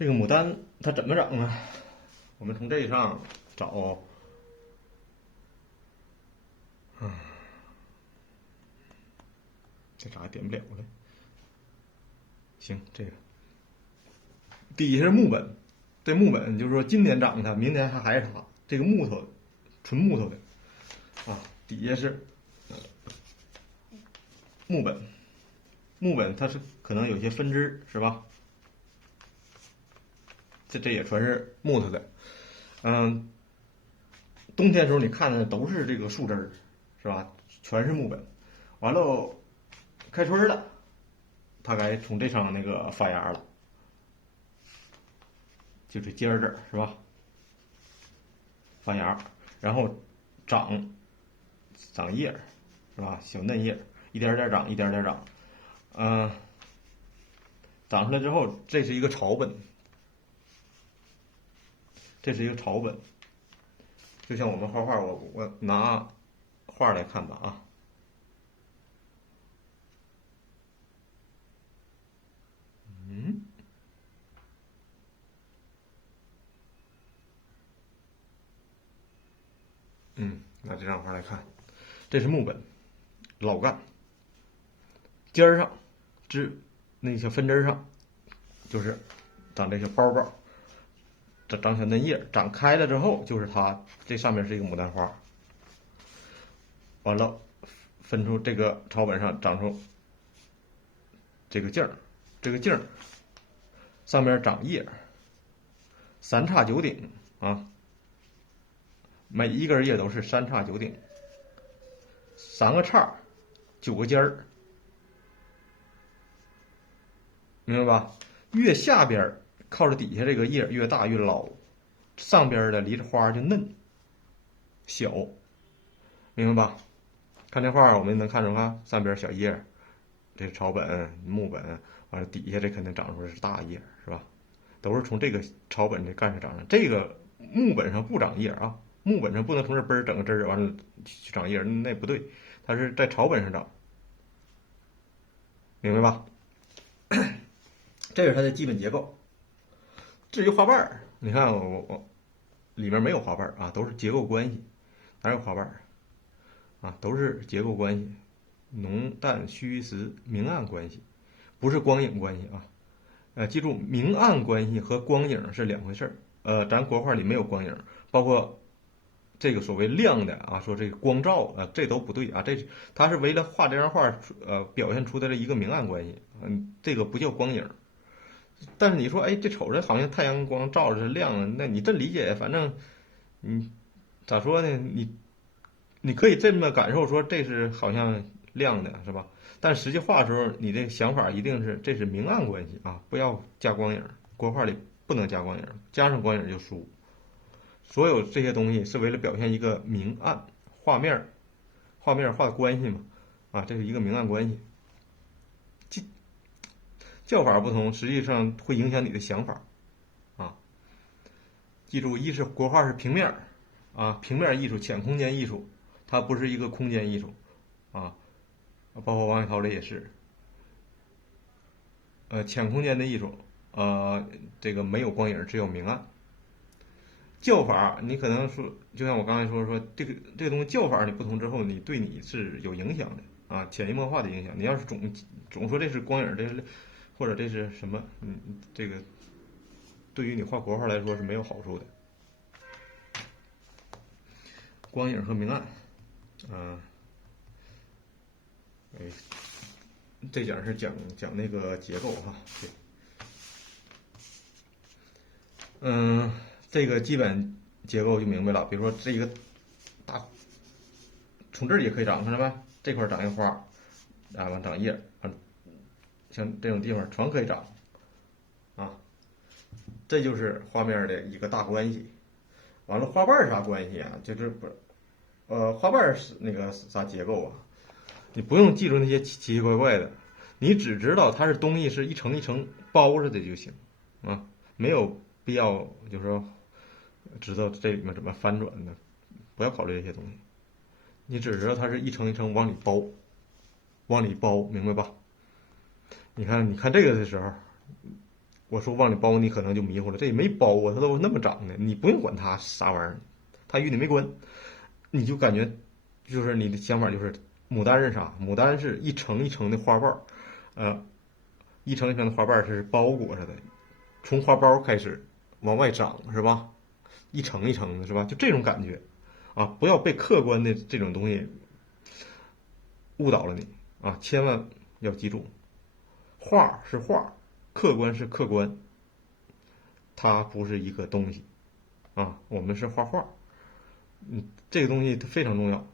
这个牡丹它怎么整呢？我们从这上找，这咋点不了了？行，这个底下是木本，这木本就是说今年长它，明年它还是它，这个木头，纯木头的啊。底下是木本，木本它是可能有些分支是吧？这也全是木头的，冬天的时候你看的都是这个树枝儿，是吧？全是木本。完了，开春了，它该从这上那个发芽了，就这尖儿这儿是吧？发芽，然后长叶，是吧？小嫩叶，一点点长，一点点长，长出来之后，这是一个草本，这是一个草本。就像我们画画，我拿画来看吧啊。拿这张画来看，这是木本，老干，尖儿上，那些分支上，就是长这些包包，长小嫩叶，长开了之后，就是它这上面是一个牡丹花。完了，分出这个草本上长出这个茎儿，这个茎儿上面长叶，三叉九顶啊，每一根叶都是三叉九顶，三个叉，9个尖儿，明白吧？越下边靠着底下这个叶越大越老，上边的离着花就嫩小，明白吧？看这画我们能看出它上边小叶，这是草本木本，完了底下这肯定长出来是大叶，是吧？都是从这个草本这干上长上，这个木本上不长叶啊，木本上不能从这根整个枝儿完了去长叶，那不对，它是在草本上长，明白吧？这是它的基本结构。至于花瓣儿，你看我里面没有花瓣儿啊，都是结构关系，哪有花瓣儿啊？都是结构关系，浓淡虚实明暗关系，不是光影关系啊。记住，明暗关系和光影是两回事儿。咱国画里没有光影，包括这个所谓亮的啊，说这个光照啊，这都不对啊。它是为了画这张画，表现出的一个明暗关系。这个不叫光影。但是你说，哎，这瞅着好像太阳光照着是亮的，那你这理解，反正，咋说呢？你可以这么感受说这是好像亮的，是吧？但实际画的时候，你这个想法一定是这是明暗关系啊，不要加光影。国画里不能加光影，加上光影就输。所有这些东西是为了表现一个明暗画面画的关系嘛，啊，这是一个明暗关系。叫法不同，实际上会影响你的想法啊。记住，一是国画是平面啊，平面艺术、浅空间艺术，它不是一个空间艺术啊。包括王雪涛这也是，浅空间的艺术，这个没有光影，只有明暗。叫法，你可能说，就像我刚才说这个东西叫法你不同之后，你对你是有影响的啊，潜移默化的影响。你要是总说这是光影，这是或者这是什么，这个对于你画国画来说是没有好处的。光影和明暗，这讲是讲那个结构哈，对，这个基本结构就明白了。比如说这一个大，从这儿也可以长，看到没？这块长一个花，啊，完长叶，像这种地方全可以长，啊，这就是画面的一个大关系。完了，花瓣啥关系啊？就是花瓣是那个啥结构啊？你不用记住那些奇奇怪怪的，你只知道它是东西是一层一层包着的就行啊，没有必要就是说知道这里面怎么翻转的，不要考虑这些东西，你只知道它是一层一层往里包，往里包，明白吧？你看这个的时候，我说往里包，你可能就迷糊了，这也没包啊，它都那么长的，你不用管它啥玩意儿，它与你没关，你就感觉就是你的想法就是牡丹是啥？牡丹是一层一层的花瓣，一层一层的花瓣是包裹着的，从花苞开始往外长是吧？一层一层的是吧？就这种感觉啊，不要被客观的这种东西误导了你啊，千万要记住，画是画，客观是客观，它不是一个东西啊。我们是画画，这个东西它非常重要，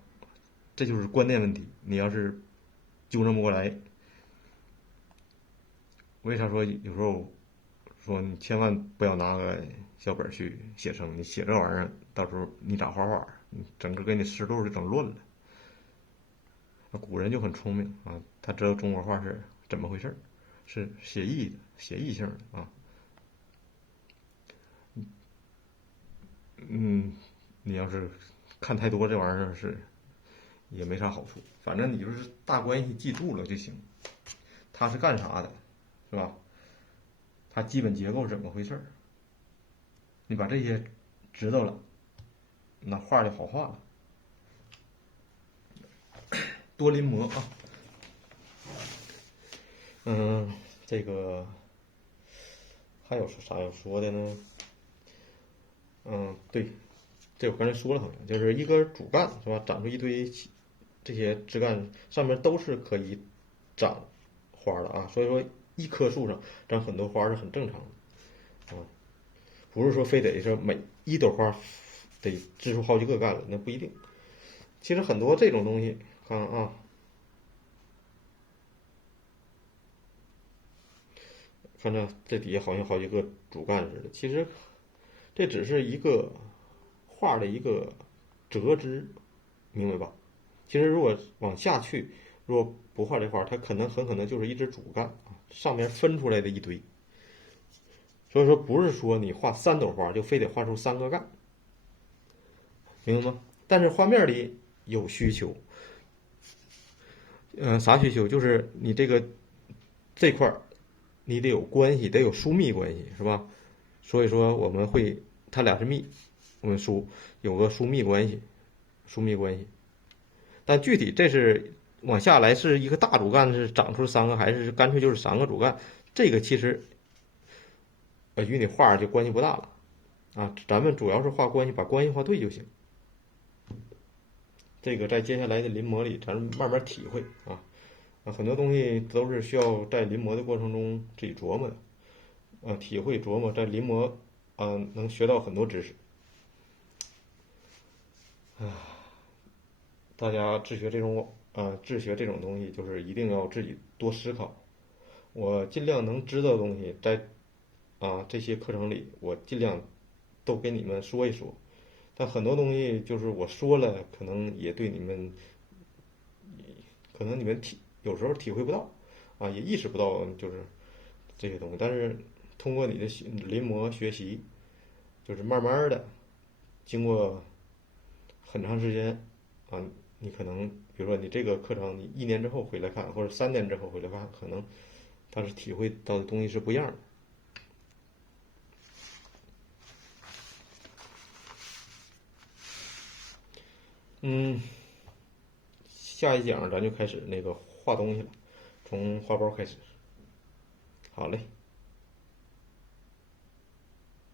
这就是观念问题。你要是纠正不过来，为啥说有时候说你千万不要拿个小本去写生，你写这玩意儿，到时候你咋画画，你整个给你思路就整乱了。古人就很聪明啊，他知道中国画是怎么回事，是写意的、写意性的啊。你要是看太多这玩意儿是也没啥好处，反正你就是大关系记住了就行。他是干啥的，是吧？它基本结构是怎么回事？你把这些知道了，那画就好画了。多临摹啊。这个还有啥要说的呢？对，这我刚才说了，好像就是一根主干是吧，长出一堆这些枝干，上面都是可以长花的啊。所以说，一棵树上长很多花是很正常的啊，不是说非得是每一朵花得支出好几个干了，那不一定。其实很多这种东西，看啊，看着这底下好像好几个主干似的，其实这只是一个画的一个折枝，明白吧？其实如果往下去，如果不画这画，它很可能就是一支主干啊，上面分出来的一堆。所以说，不是说你画3朵花就非得画出3个干，明白吗？但是画面里有需求，啥需求？就是你这块你得有关系，得有疏密关系，是吧？所以说我们会，它俩是密，我们有个疏密关系，疏密关系。但具体这是往下来是一个大主干是长出3个，还是干脆就是3个主干？这个其实与你画就关系不大了啊。咱们主要是画关系，把关系画对就行。这个在接下来的临摹里，咱慢慢体会啊。很多东西都是需要在临摹的过程中自己琢磨的，体会琢磨，在临摹能学到很多知识。大家自学这种东西，就是一定要自己多思考。我尽量能知道的东西，在这些课程里，我尽量都给你们说一说。但很多东西就是我说了，可能也对你们，可能你们有时候体会不到，也意识不到就是这些东西。但是通过你的临摹学习，就是慢慢的，经过很长时间啊，你可能比如说你这个课程，你1年之后回来看，或者3年之后回来看，可能但是体会到的东西是不一样的。下一讲咱就开始那个画东西了，从花苞开始。好嘞。